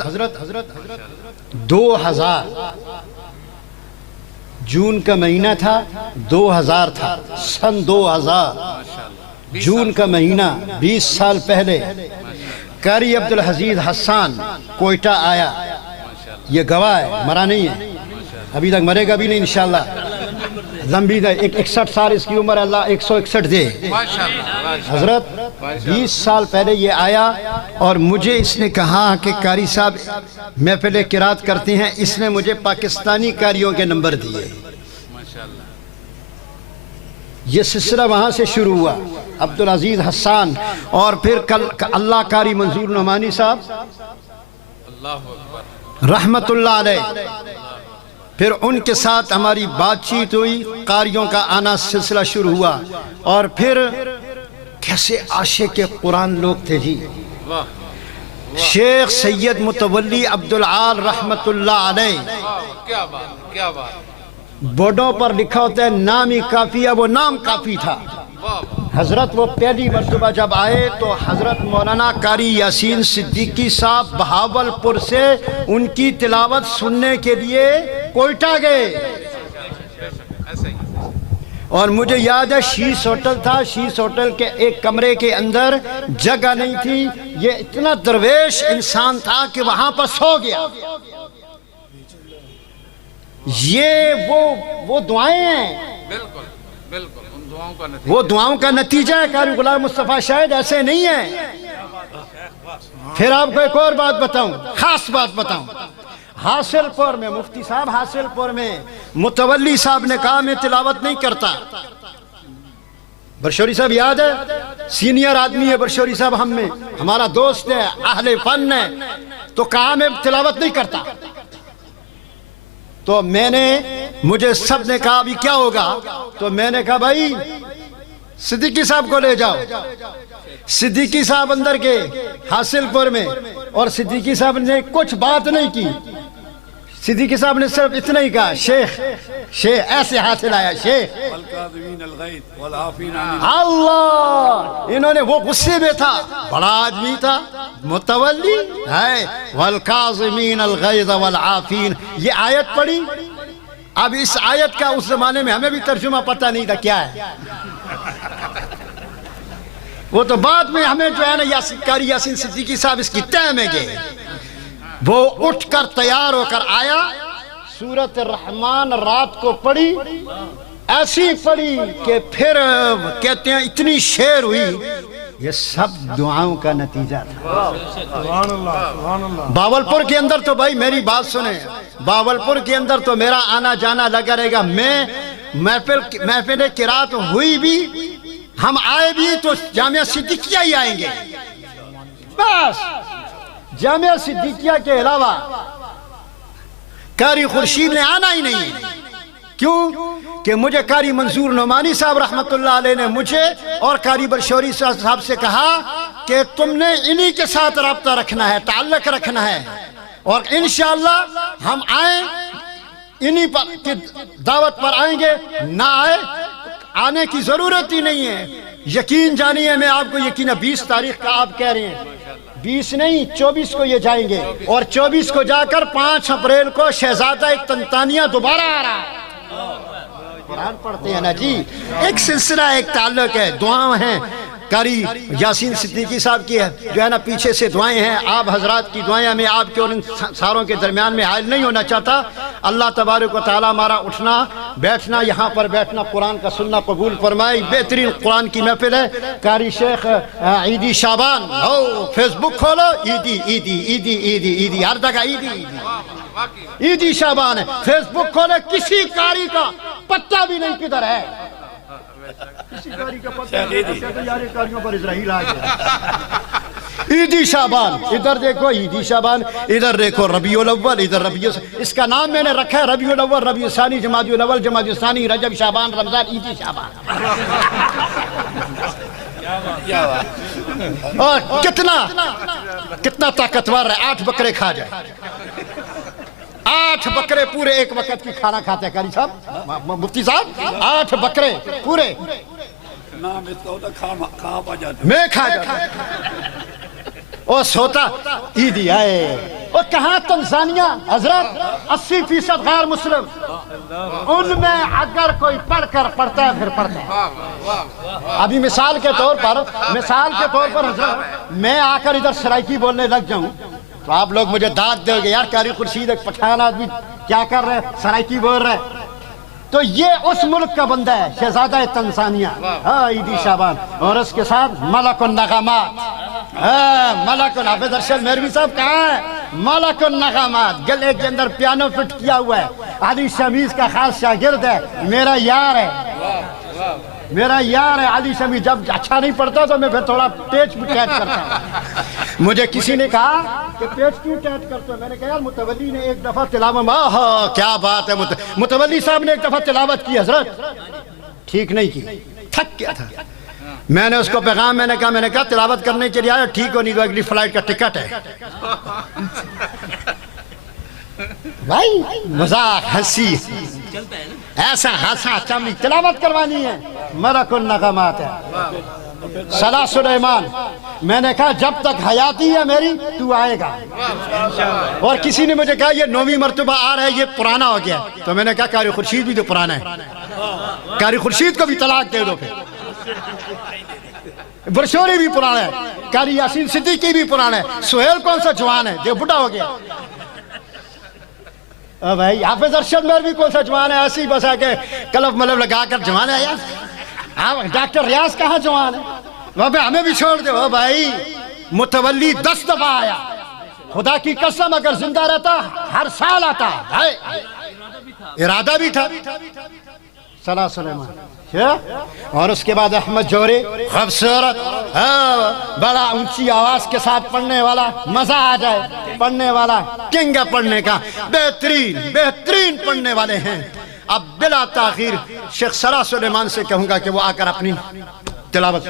حضرت 2000 جون کا مہینہ تھا، 2000 تھا، سن 2000 جون کا مہینہ 20 سال پہلے قاری عبدالحزیز حسان کوئٹہ آیا، یہ گواہ ہے، مرا نہیں ہے، ابھی تک مرے گا بھی نہیں انشاءاللہ، لمبی 61 سال اس کی عمر، اللہ 161 دے۔ حضرت 20 سال پہلے یہ آیا اور مجھے اس نے کہا کہ قاری صاحب محفل قرات کرتے ہیں، اس نے مجھے پاکستانی قاریوں کے نمبر دیے۔ یہ سلسلہ وہاں سے شروع ہوا، عبدالعزیز حسان، اور پھر اللہ قاری منظور نعمانی صاحب رحمت اللہ علیہ، پھر ان کے ساتھ ہماری بات چیت ہوئی، قاریوں کا آنا سلسلہ شروع ہوا، اور پھر کیسے عاشق قرآن لوگ تھے جی۔ شیخ سید متولی عبدالعال رحمت اللہ علیہ، کیا بات بورڈوں پر لکھا ہوتا ہے نام ہی کافی ہے، وہ نام کافی تھا۔ حضرت وہ پہلی مرتبہ جب آئے تو حضرت مولانا قاری یاسین صدیقی صاحب بہاولپور سے ان کی تلاوت سننے کے لیے کوئٹہ گئے، اور مجھے یاد ہے شیش ہوٹل تھا، شیش ہوٹل کے ایک کمرے کے اندر جگہ نہیں تھی، یہ اتنا درویش انسان تھا کہ وہاں پر سو گیا۔ یہ وہ دعائیں ہیں، بالکل ان دعاؤں کا نتیجہ، وہ دعاؤں کا نتیجہ ہے۔ قاری غلام مصطفیٰ شاہد ایسے نہیں ہیں۔ پھر آپ کو ایک اور بات بتاؤں، خاص بات بتاؤں، حاصل پور میں مفتی صاحب، حاصل پور میں متولی صاحب نے کہا میں تلاوت نہیں کرتا۔ برشوری صاحب یاد ہے، سینئر آدمی ہے برشوری صاحب، ہم میں ہمارا دوست ہے، اہل فن ہے، تو کہا میں تلاوت نہیں کرتا۔ تو مجھے سب نے کہا ابھی کیا ہوگا، تو میں نے کہا بھائی صدیقی صاحب کو لے جاؤ۔ صدیقی صاحب اندر کے حاصل پور میں، اور صدیقی صاحب نے کچھ بات نہیں کی، صدیقی صاحب نے صرف اتنا ہی کہا شیخ ایسے ہاتھ لایا، شیخ اللہ، انہوں نے، وہ غصے میں تھا، بڑا آدمی تھا متولی ہے، والکاظمین الغیظ والعافین، یہ آیت پڑھی۔ اب اس آیت کا اس زمانے میں ہمیں بھی ترجمہ پتہ نہیں تھا کیا ہے، وہ تو بعد میں ہمیں جو ہے نا قاری یاسین صدیقی صاحب اس کی تہ میں گئے۔ وہ اٹھ کر تیار ہو کر آیا، سورۃ الرحمن رات کو پڑھی، ایسی پڑھی کہ پھر کہتے ہیں اتنی شعر ہوئی، یہ سب دعاؤں کا نتیجہ تھا۔ بہاولپور کے اندر تو بھائی میری بات سنیں، بہاولپور کے اندر تو میرا آنا جانا لگا رہے گا، میں محفل قرات ہوئی بھی، ہم آئے بھی تو جامعہ صدیقیہ ہی آئیں گے، بس جامعہ صدیقیہ کے علاوہ قاری خورشید نے آنا ہی نہیں۔ کیوں کہ مجھے قاری منظور نعمانی صاحب رحمت اللہ علیہ نے مجھے اور قاری برشوری صاحب سے کہا کہ تم نے انہی کے ساتھ رابطہ رکھنا ہے، تعلق رکھنا ہے، اور انشاءاللہ ہم آئیں، انہی کی دعوت پر آئیں گے، نہ آنے کی ضرورت ہی نہیں ہے۔ یقین جانیے، میں آپ کو یقین ہے 20 تاریخ کا آپ کہہ رہے ہیں، 20 نہیں 24 کو یہ جائیں گے، اور 24 کو جا کر 5 اپریل کو شہزادہ تنتانیہ دوبارہ آ رہا ہے۔ قرآن پڑھتے ہیں نا جی، ایک سلسلہ، ایک تعلق ہے، دعائیں ہیں۔ قاری یاسین صدیقی صاحب کی جو ہے نا پیچھے سے دعائیں ہیں، آپ حضرات کی دعائیں، میں آپ کے اور ان ساروں کے درمیان میں حائل نہیں ہونا چاہتا۔ اللہ تبارک و تعالیٰ ہمارا اٹھنا بیٹھنا، یہاں پر بیٹھنا، قرآن کا سننا قبول فرمائے۔ بہترین قرآن کی محفل ہے، قاری شیخ عیدی شعبان، فیس بک کھولو، عیدی عیدی عیدی عیدی عیدی، ہر جگہ عیدی عیدی شعبان ہے، فیس بک کھولے، کسی قاری کا پتہ بھی نہیں کدھر ہے، کسی قاری کا پتہ نہیں، یارے قاریوں پر اسرائیل آ گیا۔ عیدی شعبان، ادھر دیکھو عیدی شعبان، ادھر دیکھو ربیع الاول، ادھر ربیع، اس کا نام میں نے رکھا ہے ربیع الاول، ربیع الثانی، جمادی الاول، جمادی الثانی، رجب، شعبان، رمضان، عیدی شعبان۔ اور کتنا طاقتور ہے، 8 بکرے کھا جائے، 8 بکرے پورے ایک وقت کی کھانا کھاتے ہیں قاری صاحب، مفتی صاحب، 8 بکرے پورے میں کھا جاتا، اور سوتا عیدی آئے اور کہاں تنزانیہ حضرت 80% غیر مسلم، ان میں اگر کوئی پڑھ کر پڑھتا ہے پھر پڑھتا ہے۔ ابھی مثال کے طور پر حضرت میں آ کر ادھر سرائکی بولنے لگ جاؤں تو آپ لوگ مجھے داد دو گے، یار قاری خورشید ایک پٹھان آدمی کیا کر رہے سرائکی بول رہے، تو یہ اس ملک کا بندہ ہے، شہزادہ تنزانیہ عیدی شعبان، اور اس کے ساتھ ملک النغمات، ملک حافظ ارشد میروی صاحب کہاں ہے؟ ملک النغمات، گلے کے اندر پیانو فٹ کیا ہوا ہے، علی شمیز کا خاص شاگرد ہے، میرا یار ہے، میرا یار ہے علی شمیز۔ جب اچھا نہیں پڑھتا تو میں پھر تھوڑا پیچ بھی ٹیٹ کرتا ہوں۔ مجھے کسی نے کہا کہ پیچ کیوں ٹیٹ کرتا ہوں؟ میں نے کہا یار متولی نے ایک دفعہ تلاوت، کیا بات ہے، متولی صاحب نے ایک دفعہ تلاوت کی حضرت، ٹھیک نہیں کی، تھک گیا تھا۔ میں نے اس کو پیغام میں نے کہا تلاوت کرنے کے لیے آیا، ٹھیک ہو نہیں گیا، اگلی فلائٹ کا ٹکٹ ہے۔ بھائی مذاق ہنسی ایسا ہنسا چمی، تلاوت کروانی ہے، ملک النغمات ہے۔ صلاح سلیمان، میں نے کہا جب تک حیاتی ہے میری تو آئے گا، اور کسی نے مجھے کہا یہ 9ویں مرتبہ آ رہا ہے، یہ پرانا ہو گیا، تو میں نے کہا قاری خورشید بھی تو پرانا ہے، قاری خورشید کو بھی طلاق دے دو، پھر برشوری بھی پرانا ہے، قاری یاسین صدیقی بھی پرانا ہے، سہیل کون سا جوان ہے جو بڑھا ہو گیا؟ بھائی حافظ ارشد میروی کون سا جوان ہے؟ ایسی بس ہے کہ کلف ملف لگا کر جوان ہے یار۔ ڈاکٹر ریاض کہاں جوان ہے؟ وہاں پہ ہمیں بھی چھوڑ دے۔ بھائی متولی 10 دفعہ آیا، خدا کی قسم اگر زندہ رہتا ہر سال آتا، ارادہ بھی تھا۔ صلاح سلیمان، اور اس کے بعد احمد جوہری، خوبصورت، بڑا اونچی آواز کے ساتھ پڑھنے والا، مزہ آ جائے پڑھنے والا، کنگ ہے پڑھنے کا، بہترین پڑھنے والے ہیں۔ اب بلا تاخیر شیخ صلاح سلیمان سے کہوں گا کہ وہ آ کر اپنی تلاوت